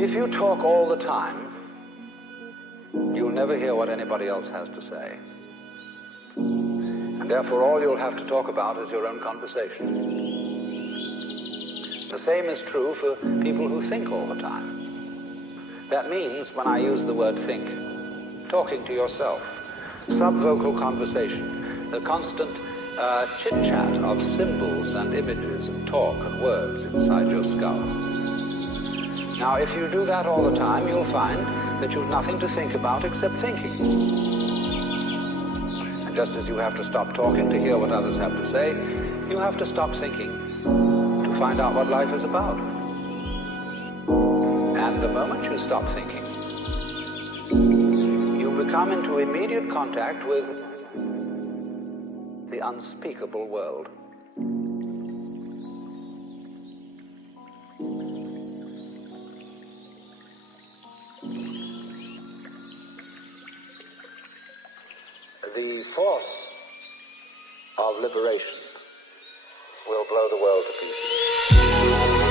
If you talk all the time, you'll never hear what anybody else has to say. And therefore, all you'll have to talk about is your own conversation. The same is true for people who think all the time. That means, when I use the word think, talking to yourself, subvocal conversation, the constant chit-chat of symbols and images and talk and words inside your skull. Now, if you do that all the time, you'll find that you've nothing to think about except thinking. And just as you have to stop talking to hear what others have to say, you have to stop thinking to find out what life is about. And the moment you stop thinking, you become into immediate contact with the unspeakable world. The force of liberation will blow the world to pieces.